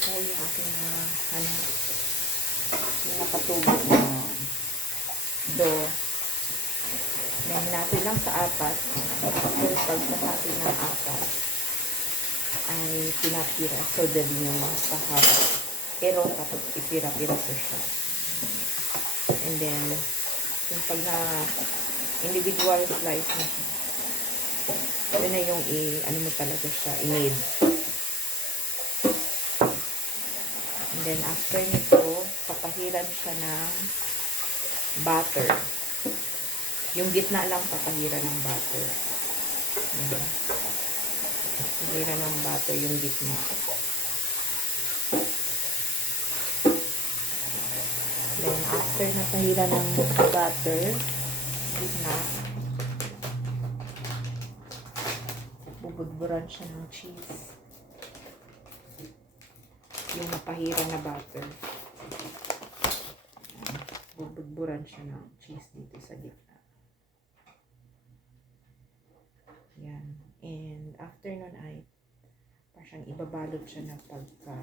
po yung ating ano, yung nakatubig na dough. Then, natin lang sa apat. After pagkahati ng apat, ay pinapira. So, dali yung pahaba. Pero, tapos ipira-pira ko siya. And then, yung pag na individual slice na siya, yun na yung ano mo talaga siya, i-made. And then, after nito, papahiran siya ng butter. Yung gitna lang papahiran ng butter. Ayan. Papahiran ng butter yung gitna. Then, after napahiran ng butter, gitna, bubudburan siya ng cheese. Yung napahiran na butter. Bubudburan siya ng cheese dito sa gitna. Yan. And after nun ay parang ibabalot siya na pagka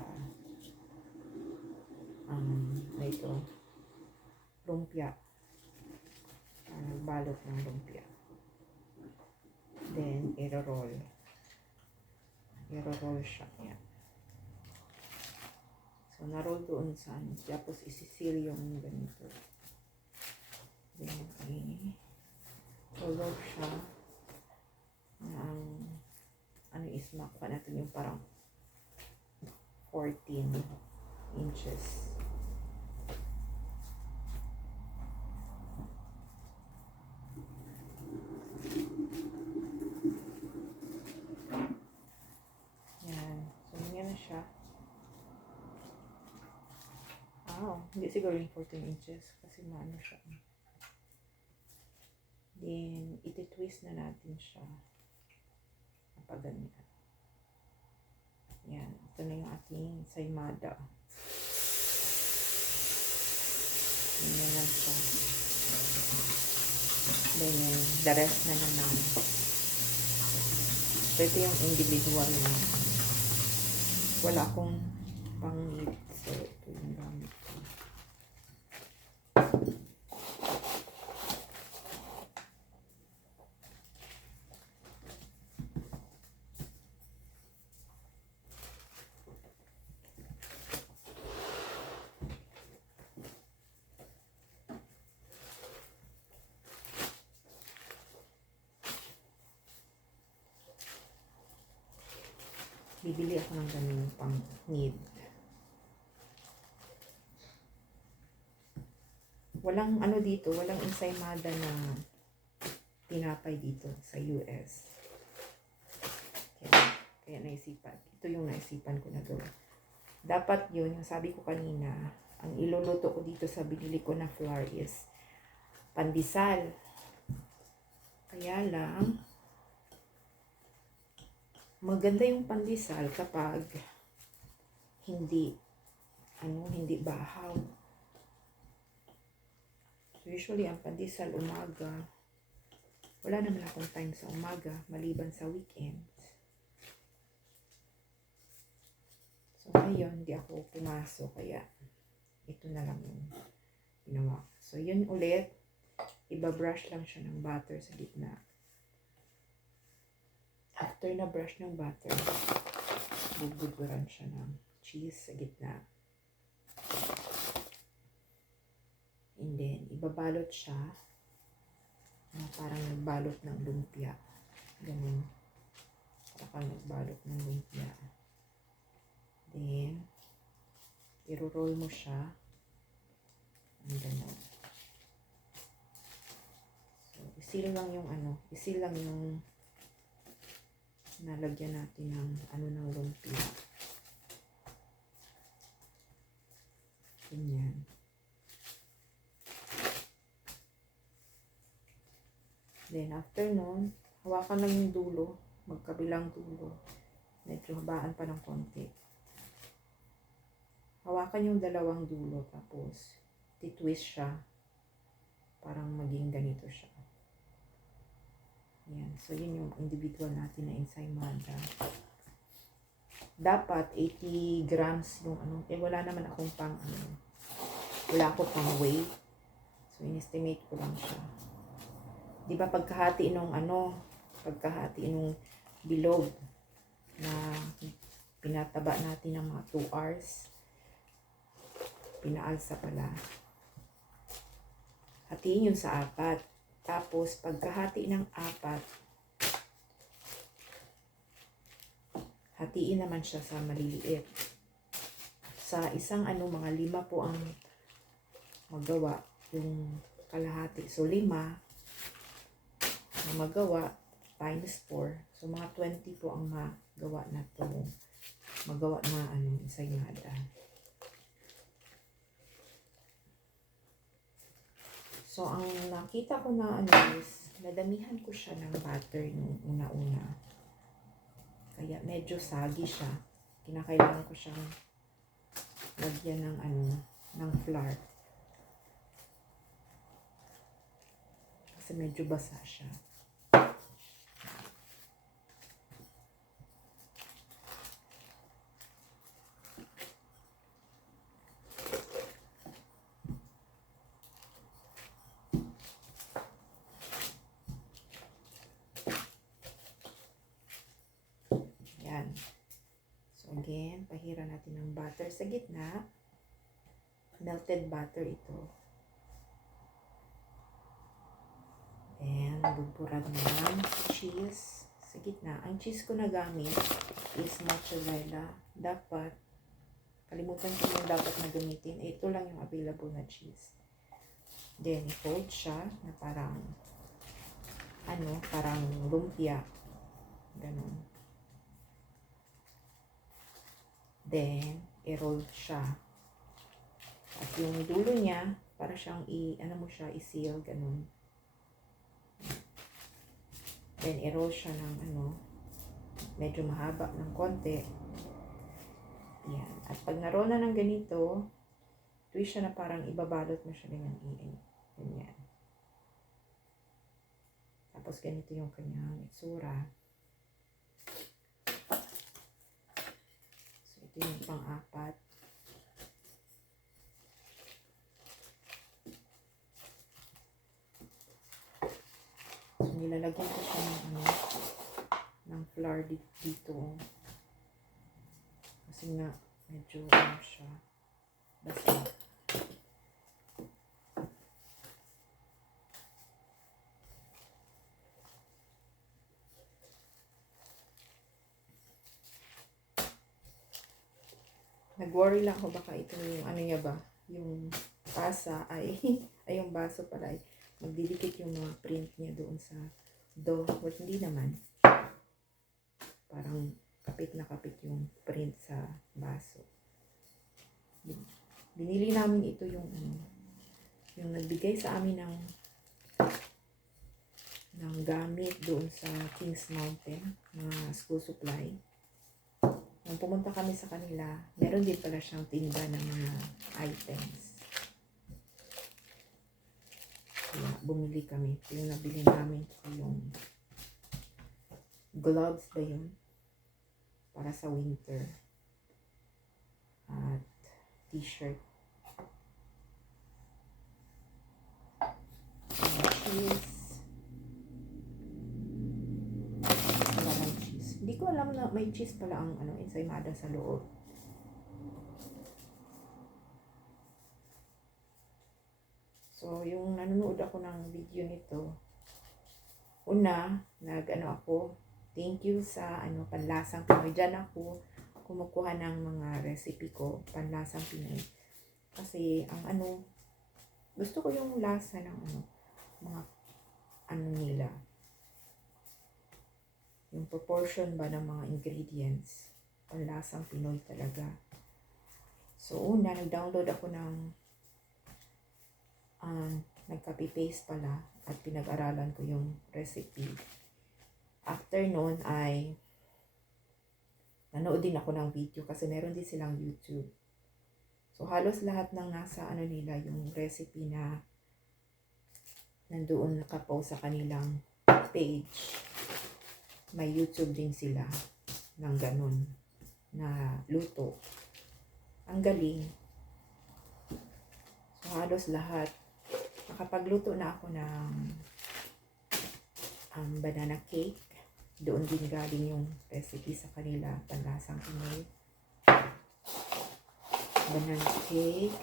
ito lumpia. Balot ng lumpia. Then i-roll. I-roll siya. Yan. So, na-roll doon sa ano. Tapos, isisil yung ganito. Then, i-roll siya na ang ano is makuha natin yung parang 14 inches. Yan. So, ganyan na siya. Hindi siguro yung 14 inches kasi maano siya. Then, iti-twist na natin siya kapag ganyan. Yan. Ito na yung ating saymada. Ganyan lang siya. Then, the rest na naman. So, ito yung individual na wala akong pang-need. So, ito yung gamit ko. Bibili ako ng ganun pang-need. Walang ano dito, walang ensaymada na tinapay dito sa US. Kaya naisipan. Ito yung naisipan ko na gawin. Dapat yun, yung sabi ko kanina, ang iluluto ko dito sa binili ko na flour is pandesal. Kaya lang, maganda yung pandesal kapag hindi bahaw. So usually ang pandesal umaga, wala naman akong time sa umaga maliban sa weekends. So ngayon hindi ako pumasok kaya ito na lang yung ginawa. So yun ulit, ibabrush lang siya ng butter sa gitna. After na brush ng butter, bubudburan siya ng cheese sa gitna. And then, ibabalot siya na parang nagbalot ng lumpia. Ganun. Parang nagbalot ng lumpia. Then, i-roll mo siya. Ang ganun. So, isil lang yung nalagyan natin ng lumpia. Ganyan. Then, after nun, hawakan lang yung dulo, magkabilang dulo. Medyo habaan pa ng konti. Hawakan yung dalawang dulo, tapos titwist siya. Parang maging ganito siya. Yan. So, yun yung individual natin na ensaymada. dapat 80 grams yung ano. Eh, wala naman akong pang ano. Wala akong pang weigh. So, in-estimate ko lang siya. Di ba pagkahati nung ano, pagkahati nung bilog na pinataba natin ng mga 2 hours, pinaalsa pala. Hatiin yun sa 4. Tapos, pagkahati ng 4, hatiin naman siya sa maliliit. Sa isang ano, mga 5 po ang magawa yung kalahati. So, 5 na magawa times 4. So, mga 20 po ang magawa na to. Magawa na ano, ensaymada. So, ang nakita ko na ano is, nadamihan ko siya ng butter nung una-una. Kaya medyo sagi siya. Kinakailangan ko siyang lagyan ng ano, ng flour. Kasi medyo basa siya. Yan. So again, pahira natin ng butter sa gitna. Melted butter ito. And buburag ng cheese sa gitna. Ang cheese ko na gamit is mozzarella. Dapat, kalimutan ko yung dapat na gamitin. Ito lang yung available na cheese. Then, i-fold siya na parang, ano, parang lumpia. Ganun. Then, i-roll siya. At yung dulo niya, para siyang i-seal, ganun. Then, i-roll siya ng, medyo mahaba ng konti. Yan. At pag na-roll na ng ganito, twist siya na parang ibabalot mo siya ng ganyan. Tapos, ganito yung kanyang itsura. So, ito yung pang-4. So, nilalagyan ko siya ng flour dito. Kasi nga, medyo siya basta. Nag-worry lang ako baka ito yung niya ba, yung tasa ay, ay yung baso pala ay magdidikit yung mga print niya doon sa dough. But hindi naman. Parang kapit na kapit yung print sa baso. Binili namin ito yung yung nagbigay sa amin ng gamit doon sa Kings Mountain, mga school supply. Nung pumunta kami sa kanila, meron din pala siyang tinda ng mga items. Kaya bumili kami. Ito yung nabili namin. Ito yung gloves ba yun? Para sa winter. At t-shirt. Cheese. Hindi ko alam na may cheese pala ang ensaymada sa loob. So, yung nanonood ako ng video nito, una, ako, thank you sa Panlasang Pinoy. Diyan ako kumukuha ng mga recipe ko, Panlasang Pinoy. Kasi, gusto ko yung lasa ng mga nila. Yung proportion ba ng mga ingredients. Panlasang Pinoy talaga. So, una, nag-download ako ng nag-copy-paste pala at pinag-aralan ko yung recipe. After nun ay nanood din ako ng video kasi meron din silang YouTube. So, halos lahat ng nasa nila yung recipe na nandoon nakapost sa kanilang page. May YouTube din sila ng ganun. na luto. Ang galing. So, halos lahat. Nakapagluto na ako ng banana cake. Doon din galing yung recipe sa kanila, Panlasang Pinoy. Banana cake.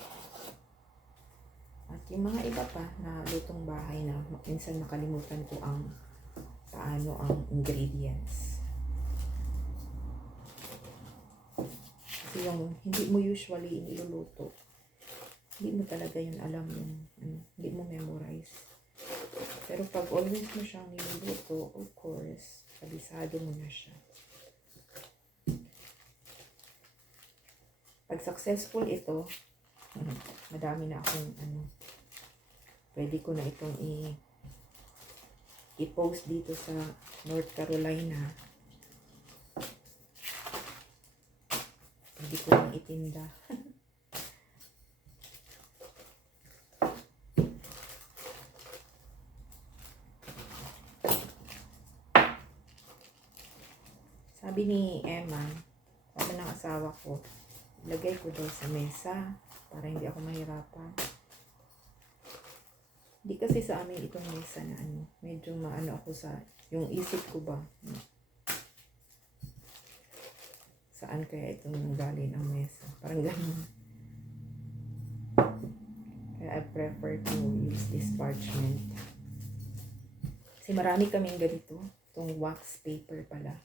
At yung mga iba pa na lutong bahay na minsan nakalimutan ko ang paano ang ingredients. Kasi yung hindi mo usually iniluluto, hindi mo talaga yun alam yung hindi mo memorize. Pero pag always mo siyang niluluto, of course, kabisado mo na siya. Pag successful ito, madami na akong pwede ko na itong i-post dito sa North Carolina. Pwede ko lang itinda. Sabi ni Emma, sabi ng asawa ko, ilagay ko daw sa mesa para hindi ako mahirapan. Hindi kasi sa amin itong mesa na medyo maano ako sa, yung isip ko ba, saan kaya itong nanggaling ang mesa. Parang ganun. Kaya I prefer to use this parchment. Kasi marami kaming ganito. Itong wax paper pala.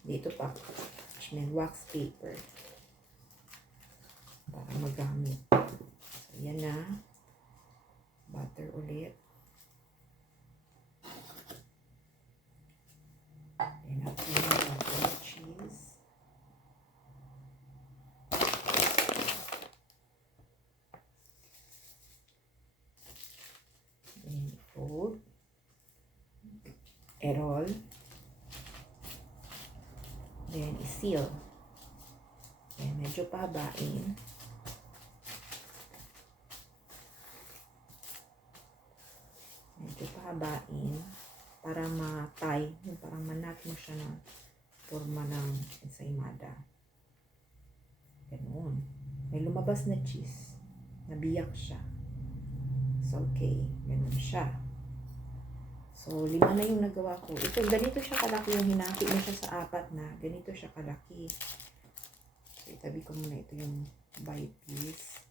Dito pa. Parchment, wax paper. Para magamit. So, yan na. Butter ulit. Then, natin yung cheese. Then, fold. Erol. Then, i-seal. Then, medyo pahabain. Medyo pahabain para ma-tie, yung parang manat mo siya ng forma ng ensaymada. Ganun. May lumabas na cheese. Nabiyak siya. So, okay. Ganun siya. So, 5 na yung nagawa ko. Ito, ganito siya kalaki yung hinati mo siya sa 4 na. Ganito siya kalaki. So, itabi ko muna ito yung bite piece.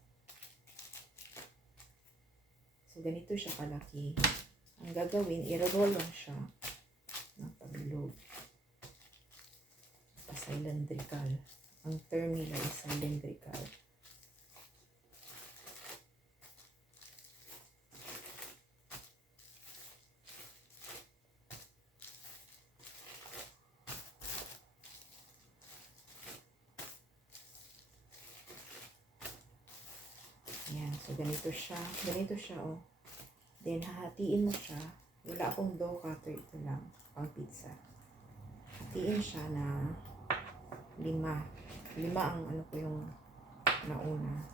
So, ganito siya kalaki. Ang gagawin, i-roll lang siya ng pabilog. Pa-cylindrical. Ang term nila is cylindrical. Ayan, so ganito siya. Ganito siya, oh. Then, hahatiin mo siya. Wala akong dough cutter. Ito lang. Pang pizza. Hatiin siya na 5. 5 ang ano ko yung nauna.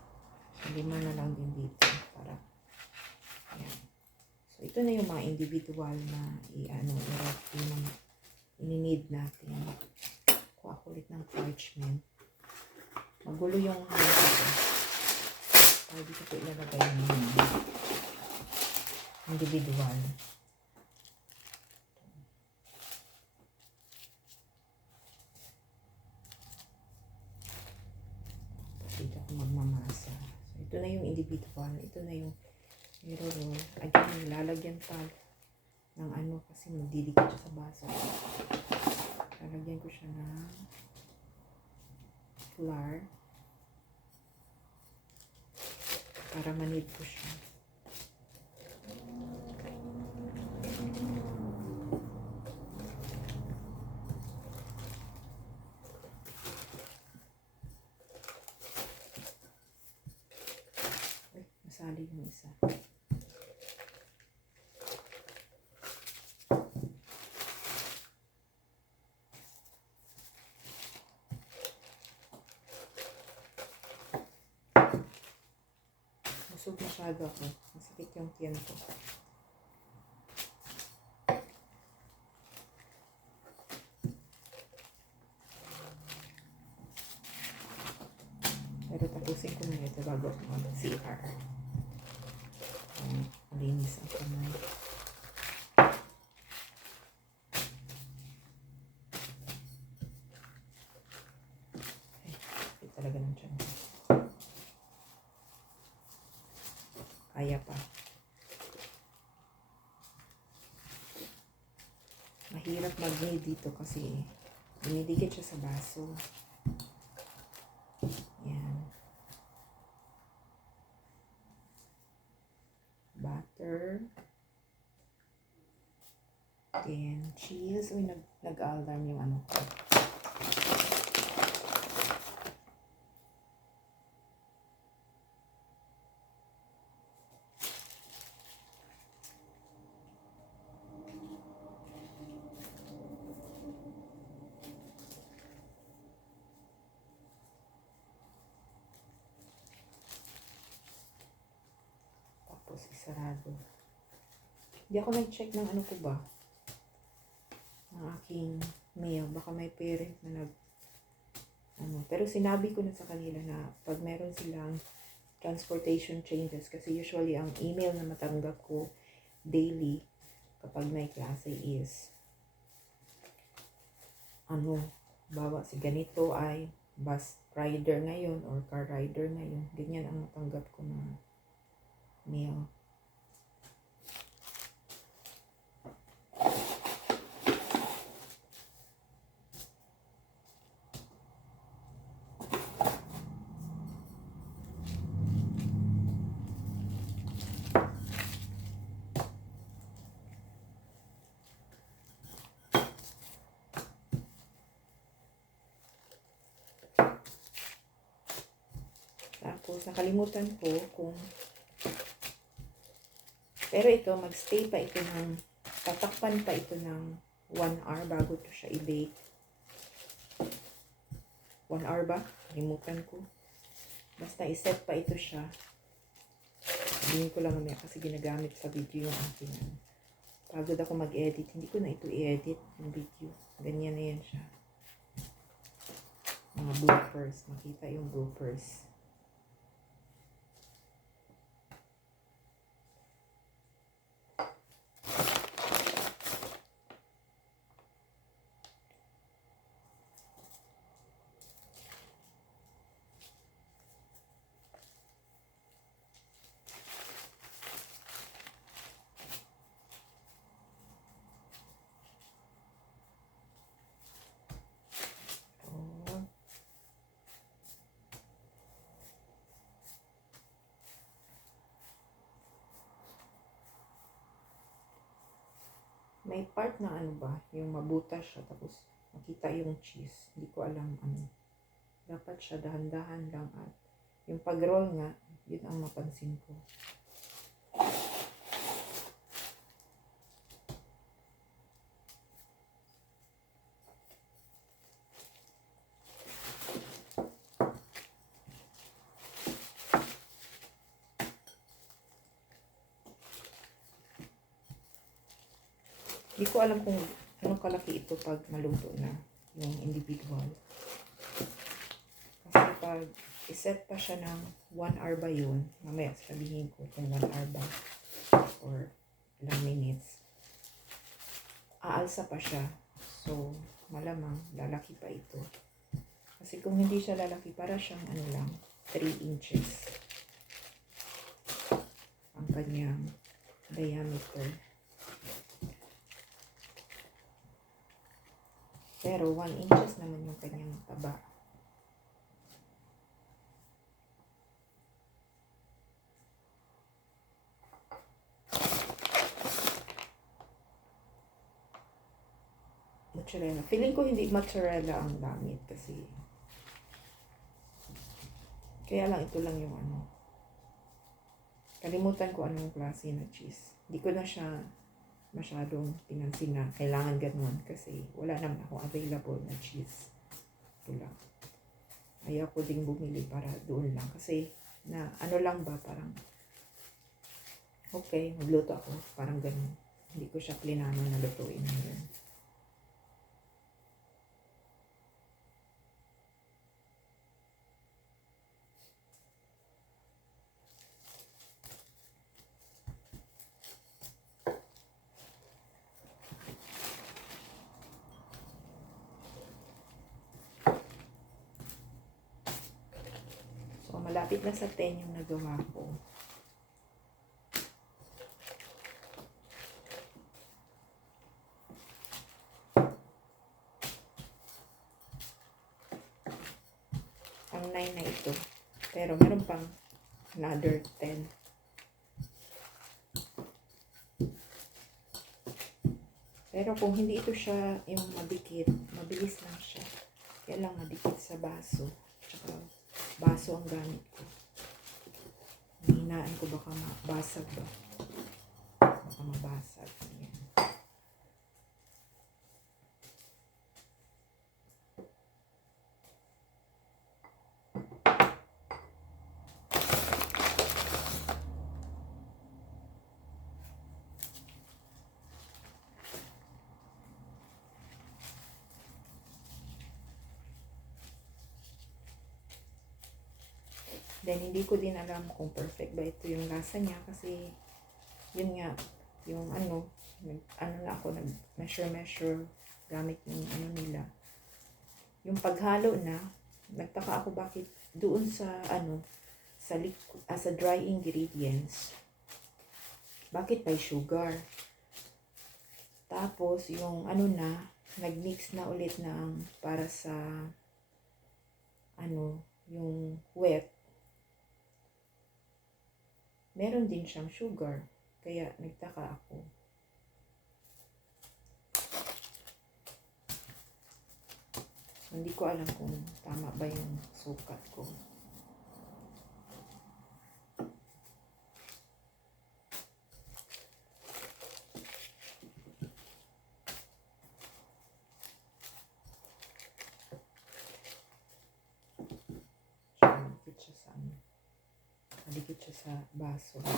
So, 5 na lang din dito. Para, ayan. So, ito na yung mga individual na i-need natin. Kuha ko ulit ng parchment. Magulo yung para dito ko ilalagay yung individual. Dito ako magmamasa. So, ito na yung individual. Ito na yung i-roll. Again, lalagyan pa ng ano kasi magdidikit siya sa baso. Lalagyan ko siya ng flour para manid ko siya. Ay, nasali yung isa. Busog masyado ako. Masakit yung tiyan ko. Pero tapusin ko na ito bago ako mag-CR. Malinis ang kamay. Ay, talaga ng tiyan. Kaya pa. Mahirap mag-knee dito kasi dinidikit siya sa baso. Yan. Butter. Then, cheese. Uy, nag-alarm yung ano ko. Tapos, isarado. Hindi ako nag-check ng ano ko ba. Ng aking mail. Baka may parent na pero sinabi ko na sa kanila na pag meron silang transportation changes, kasi usually ang email na matanggap ko daily kapag may klase is bawa si ganito ay bus rider ngayon or car rider ngayon. Ganyan ang matanggap ko na mail. Tapos, nakalimutan ko kung pero ito, magstay pa ito tatakpan pa ito ng 1 hour bago ito siya i-bake. 1 hour ba? Kalimutan ko. Basta iset pa ito siya. Sabihin ko lang mamaya kasi ginagamit sa video yung aking pagod ako mag-edit. Hindi ko na ito i-edit yung video. Ganyan na yan siya. Mga bloopers. Makita yung bloopers. May part na yung mabutas siya, tapos makita yung cheese. Hindi ko alam Dapat siya dahan-dahan lang at yung pag-roll nga, yun ang napansin ko. Hindi ko alam kung anong kalaki ito pag maluto na yung individual. Kasi pag iset pa siya ng 1 hour ba yun, mamaya sabihin ko kung 1 hour ba or ilang minutes, aalsa pa siya. So, malamang lalaki pa ito. Kasi kung hindi siya lalaki, para siyang 3 inches ang kanyang diameter. Pero 1 inches naman yung kanyang taba. Mozzarella. Feeling ko hindi mozzarella ang gamit kasi kaya lang ito lang yung kalimutan ko anong klase na cheese. Hindi ko na siya masyadong pinansin na kailangan ganun kasi wala naman ako available na cheese. Ito lang. Ayaw ko ding bumili para doon lang kasi na lang ba parang okay, magluto ako parang ganun. Hindi ko siya plinano na lutuin ngayon. malapit na sa 10 yung nagawa ko. Ang 9 na ito. Pero meron pang another 10. Pero kung hindi ito siya yung madikit, mabilis lang siya. Kaya lang madikit sa baso. Tsaka baso ang gamit ko. Hinaan ko baka mabasag ba. Baka mabasag. Ayan. Then, hindi ko din alam kung perfect ba ito yung lasa niya kasi, yun nga, yung ano na ako, nag-measure gamit yung ano nila. Yung paghalo na, nagtaka ako bakit doon sa ano, sa liquid, sa dry ingredients, bakit may sugar? Tapos, yung ano na, nag-mix na ulit ng para sa, ano, yung wet, meron din siyang sugar. Kaya nagtaka ako. Hindi ko alam kung tama ba yung sukat ko. Malikit siya sa ano. Malikit siya sa baso. So,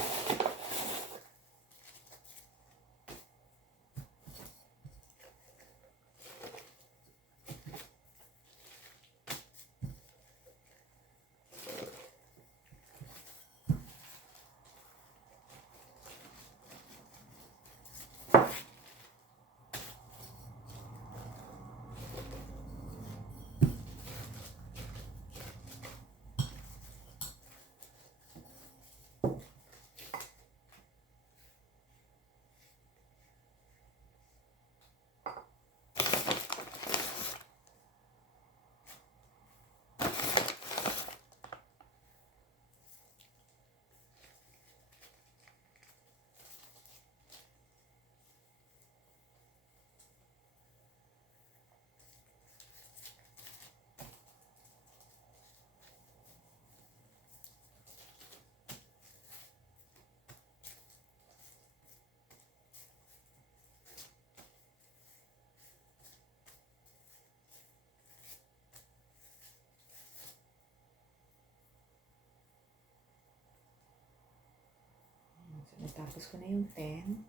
natapos ko na yung 10.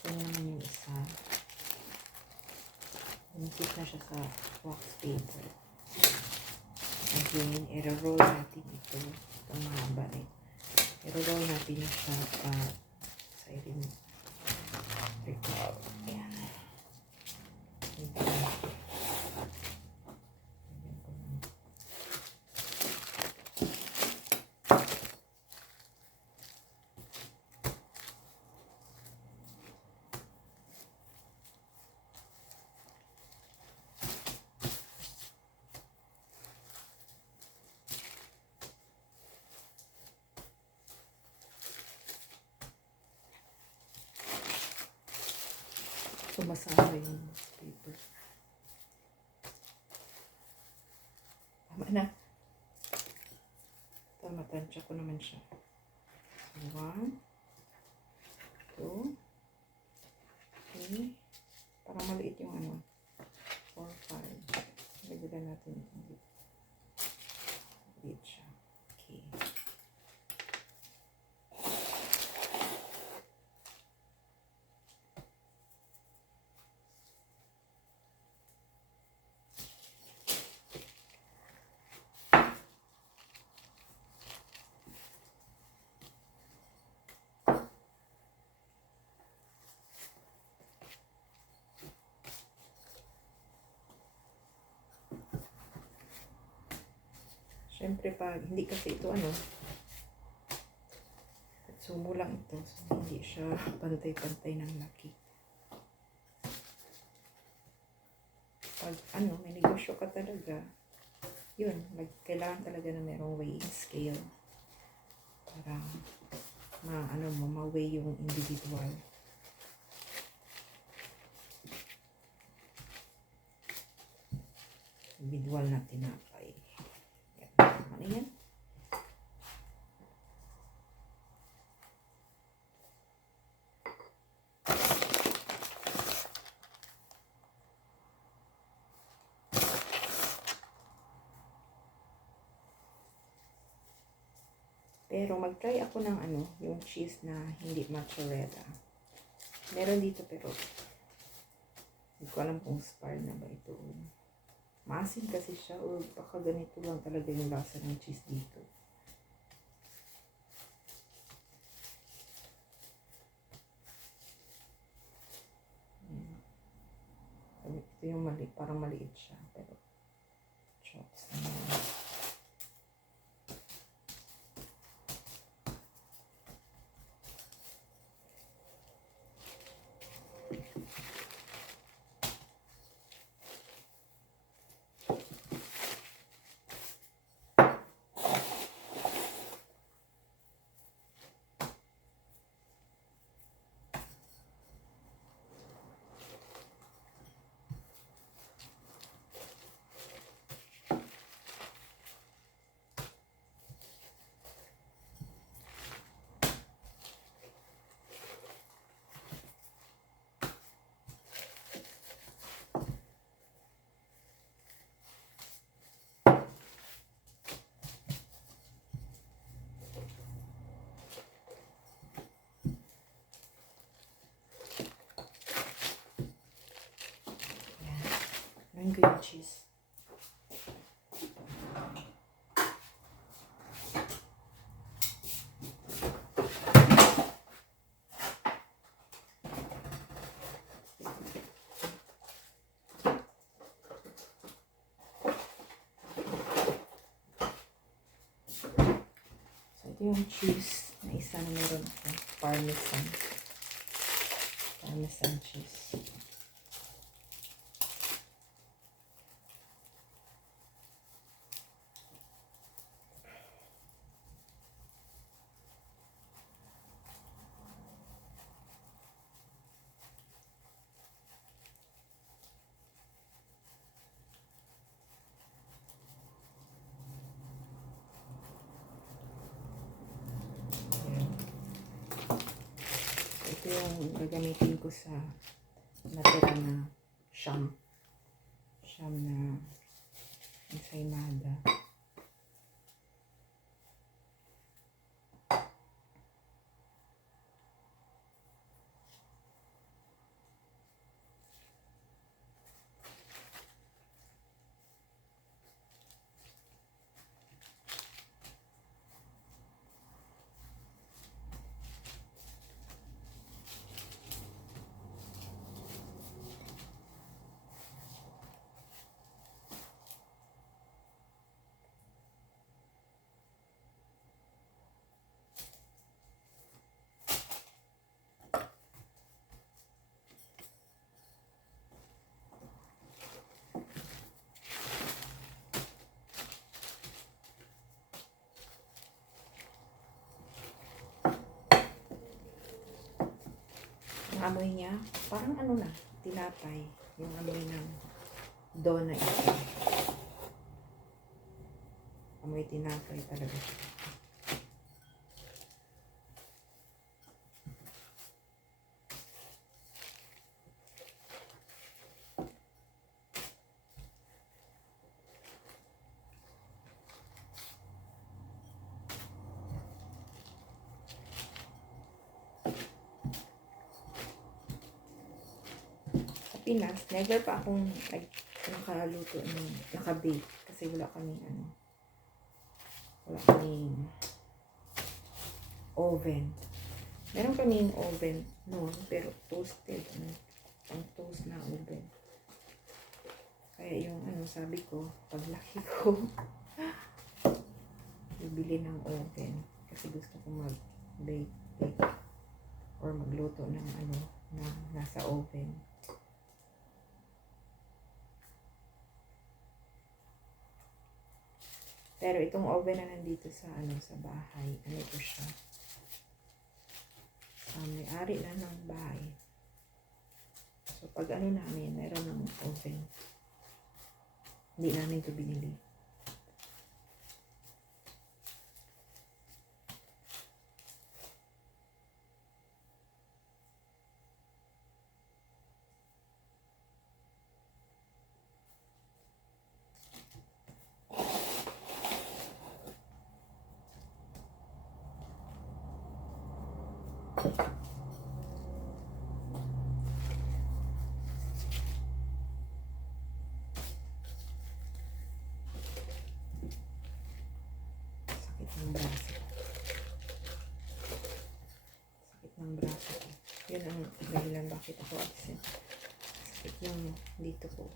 Ito na naman yung isa. Umisip na siya sa wax paper. Again, i-roll natin ito. Itong mahaba eh. I-roll natin na siya sa irin. Ayan. Sumasama yung paper. Tama na. Tama, tansya ko naman siya. 1, 2, 3. Parang maliit yung ano. 4, 5. Lagyan natin yung maliit siya. Okay. Siyempre pag hindi kasi ito ano, sumo lang ito. So, hindi siya pantay-pantay ng laki. Pag ano, may negosyo ka talaga, yun, kailangan talaga na merong weighing scale para ma-weigh yung individual. Individual na tinapay. Yan. Ano yan? Pero mag-try ako ng ano, yung cheese na hindi mozzarella. Meron dito pero hindi ko alam kung spar na ba ito. Maasim kasi siya o baka ganito lang talaga yung lasa ng cheese dito. Ito yung parang maliit siya pero chops na yan. Ang green cheese. So, ito yung cheese na isa na meron ako. Parmesan. Parmesan cheese. Ito yung gagamitin ko sa natira na siyam na ensaymada. Ang amoy niya, parang ano na, tinapay. Yung amoy ng dough na ito. Amoy tinapay talaga. Pinas, never pa akong nakaluto ng naka-bake kasi wala kaming oven. Meron kaming oven noon pero toasted, ang toast na oven. Kaya yung sabi ko, paglaki ko bibili ng oven kasi gusto ko mag-bake or magluto ng ano na nasa oven. Pero itong oven na nandito sa ano sa bahay, ano ito siya? May-ari na ng bahay. So pag ano namin, mayroon ng oven. Hindi namin ito binili. Sakit ng braso. Sakit ng braso ko. Yun ang dahilan bakit ako absent. Sakit yung dito ko.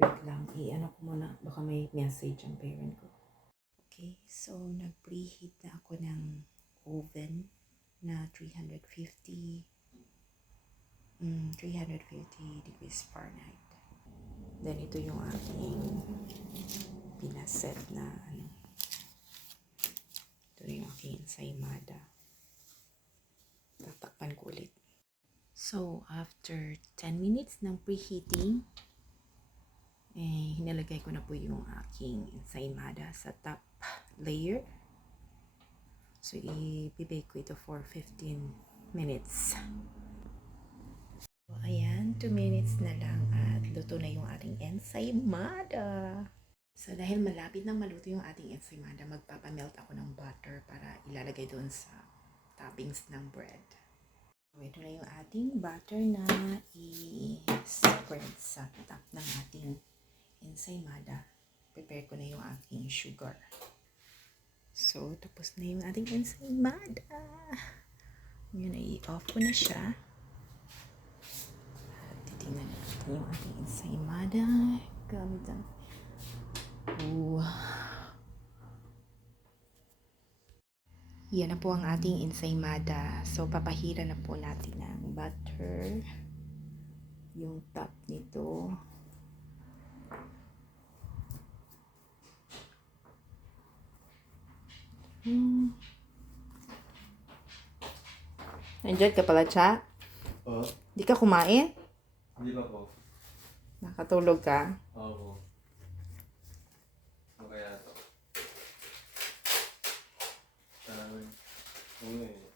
Wait lang, i-ano ko muna. Baka may message ang parent ko. Okay, so nag-preheat na ako ng oven na 350 degrees Fahrenheit. Then ito yung aking pinaset na ano. Ito yung aking ensaymada. Tatakpan ko ulit. So, after 10 minutes ng preheating, hinalagay ko na po yung aking ensaymada sa top layer. So, i-bake ko ito for 15 minutes. So, ayan, 2 minutes na lang at luto na yung ating ensaymada. So, dahil malapit nang maluto yung ating ensaymada, magpapamelt ako ng butter para ilalagay doon sa toppings ng bread. So, ito na yung ating butter na i-spread sa top ng ating ensaymada. Prepare ko na yung aking sugar. So, tapos na yung ating ensaymada. Ngayon ay i-off ko na siya. At titingnan natin yung ating ensaymada. Gamit ang yan na po ang ating ensaymada. So, papahira na po natin ng butter. Yung top nito. Nandiyan ka pala, Cha? Oo. Di ka kumain? Hindi pa po. Nakatulog ka? Oo. Ano kaya ito? Oo eh.